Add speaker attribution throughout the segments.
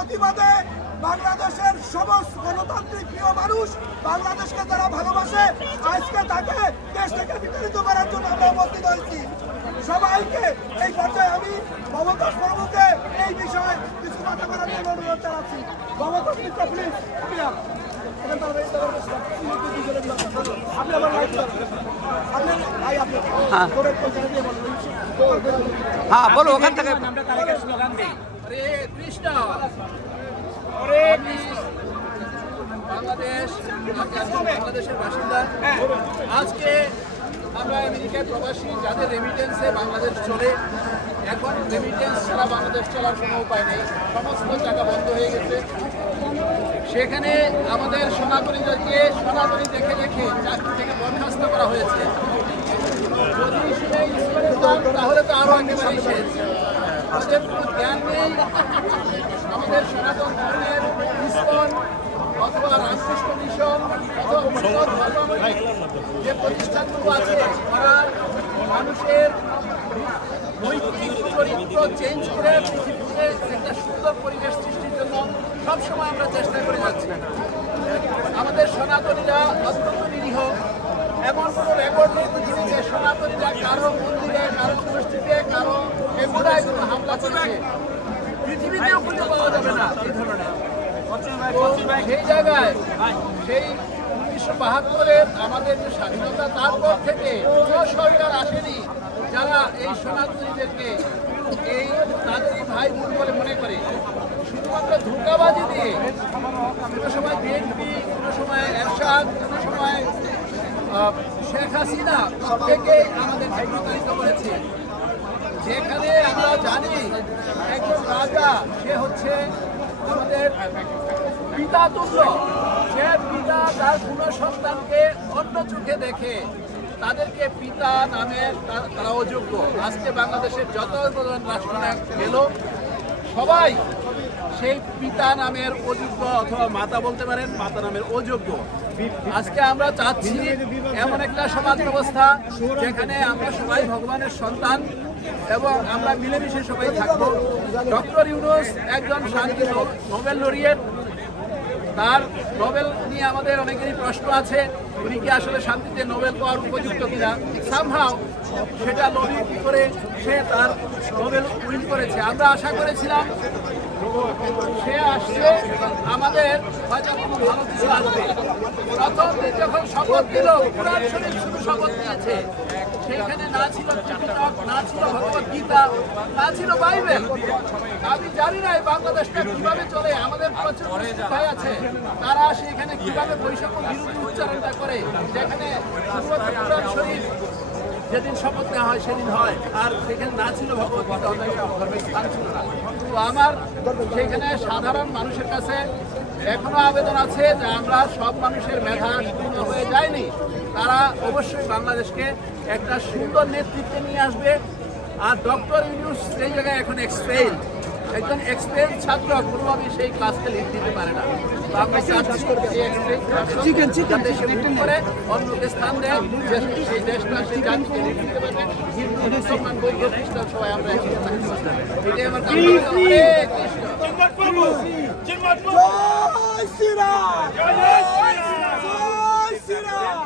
Speaker 1: প্রতিবাদে বাংলাদেশের সমস্ত গণতান্ত্রিক প্রিয় মানুষ বাংলাদেশকে যারা ভালোবাসে আজকে তাকে দেশ থেকে বিতাড়িত করার জন্য আমরা উপস্থিত হয়েছি। সবাইকে এই পর্যায়ে আমি মমতা প্রভুকে এই বিষয়ে কিছু কথা বলার জন্য অনুরোধ জানাচ্ছি। মমতা মিত্র প্লিজ আপনি আমার লাইফ আপনি ভাই আপনি
Speaker 2: হ্যাঁ।
Speaker 1: বলুন।
Speaker 2: হ্যাঁ বলো ওখান থেকে।
Speaker 3: হরে কৃষ্ণ। হরে বাংলাদেশ বাংলাদেশের বাসিন্দা। আজকে আমরা আমেরিকায় প্রবাসী, যাদের রেমিটেন্সে বাংলাদেশ চলে, এখন রেমিটেন্স ছাড়া বাংলাদেশ চলার কোনো উপায় নেই। সমস্ত টাকা বন্ধ হয়ে গেছে। সেখানে আমাদের সনাতনীদেরকে সনাতনী দেখে দেখে চাকরি থেকে বরখাস্ত করা হয়েছে। তাহলে তো আরও একেবারেই শেষ আমাদের কোনো জ্ঞান নেই আমাদের সনাতন ধর্মের ইস্কন অথবা রামকৃষ্ণ মিশন অথবা যে প্রতিষ্ঠানগুলো আছে তারা মানুষের নৈতিক চরিত্র চেঞ্জ করে পৃথিবীতে একটা সুন্দর পরিবেশ সৃষ্টির জন্য সবসময় আমরা চেষ্টা করে যাচ্ছি আমাদের সনাতনীরা অত্যন্ত নিরীহ, এমন কোনো রেকর্ড নেই সনাতনীরা কারও মন্দিরে কারও মসজিদে কারও এগুলায় কোনো হামলা করেছে পৃথিবীতেও খুঁজে পাওয়া যাবে না। এই ধরনের। সেই জায়গায় সেই উনিশশো বাহাত্তরের আমাদের যে স্বাধীনতা তারপর থেকে কোনো সরকার আসেনি যারা এই সনাতনীদেরকে এই তাদেরই ভাই বোন বলে মনে করে। শুধুমাত্র ধোকাবাজি দিয়ে কোনো সময় বিএনপি কোনো সময় এরশাদ শেখ হাসিনা প্রত্যেকে আমাদেরকে প্রতারিত করেছে। যেখানে আমরা জানি একজন রাজা, সে হচ্ছে আমাদের পিতা তুল্য যে পিতা তার কোনো সন্তানকে অন্য চোখে দেখে তাদেরকে পিতা নামে তারা অযোগ্য আজকে বাংলাদেশের যত রাষ্ট্রনায়ক এলো সবাই, সেই পিতা নামের অযোগ্য অথবা মাতা বলতে পারেন, মাতা নামের অযোগ্য। আজকে আমরা চাচ্ছি এমন একটা সমাজ ব্যবস্থা যেখানে আমরা সবাই ভগবানের সন্তান এবং আমরা মিলেমিশে সবাই থাকব। ডক্টর ইউনুস একজন শান্তি নোবেল লরিয়েট। তার নোবেল নিয়ে আমাদের অনেকেরই প্রশ্ন আছে। উনি কি আসলে শান্তিতে নোবেল পাওয়ার উপযুক্ত কিনা? সামহাও সেটা লবি করে সে তার নোবেল উইন করেছে? আমরা আশা করেছিলাম সে আসছে আমাদের হয়তো কোনো ভালো কিছু আসবে। প্রথম যখন শপথ দিল কোরআন শরীফ শুধু শপথ নিয়েছে। সেখানে না ছিল না ছিল ভগবত গীতা, না ছিল বাইবেল। আমি জানি না এই বাংলাদেশটা কীভাবে চলে, আমাদের প্রচুর আছে। তারা সেখানে কীভাবে বৈষম্য বিরোধী উচ্চারণটা করে যেখানে কোরআন শরীফ যেদিন শপথ নেওয়া হয়, সেদিন হয়। আর সেখানে না ছিল না। তো আমার সেখানে সাধারণ মানুষের কাছে এখনও আবেদন আছে যে আমরা সব মানুষের মেধা শূন্য হয়ে যায়নি। তারা অবশ্যই বাংলাদেশকে একটা সুন্দর নেতৃত্বে নিয়ে আসবে। আর ডক্টর ইউনুস সেই জায়গায় এখন এক্সপেল একজন এক্সপেল ছাত্র কোনোভাবে সেই ক্লাসকে লিড দিতে পারে না। তো আমরা চাচ্ছি এই expelled ছাত্র যাতে সে move করে অন্যকে স্থান দেয় যে সেই দেশটা সেই জাতিকে লিড দিতে পারবে। হিন্দু মুসলমান বৌদ্ধ খ্রিস্টান সবাই আমরা একসাথে থাকতে পারব। এটাই আমার কামনা। হরে
Speaker 1: জয় শ্রীরাম জয় শ্রীরাম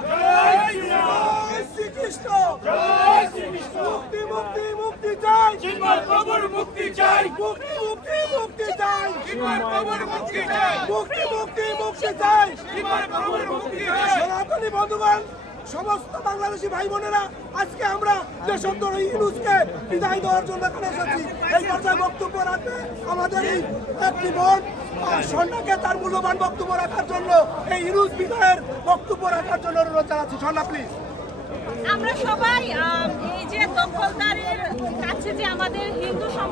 Speaker 1: জয় শ্রীকৃষ্ণ চাই
Speaker 4: প্রভুর মুক্তি চাই।
Speaker 1: মুক্তি মুক্তি মুক্তি চাই।
Speaker 4: প্রভুর মুক্তি চাই।
Speaker 1: মুক্তি মুক্তি মুক্তি চাই।
Speaker 4: প্রভুর মুক্তি চাই।
Speaker 1: সনাতনী বন্ধুগণ সমস্ত বাংলাদেশি ভাই বোনেরা আজকে আমরা দেশান্তর ইউনুসকে বিদায় দেওয়ার জন্য এখানে এসেছি। এই পর্যায়ে বক্তব্য রাখবে আমাদের এই একটি বোন স্বর্ণাকে তার মূল্যবান বক্তব্য রাখার জন্য এই ইউনুস বিদায়ের বক্তব্য রাখার জন্য অনুরোধ জানাচ্ছি। স্বর্ণা প্লিজ
Speaker 5: আমরা সবাই এই যে দখলদারের কাছে যে আমাদের হিন্দু সম্প্রদায়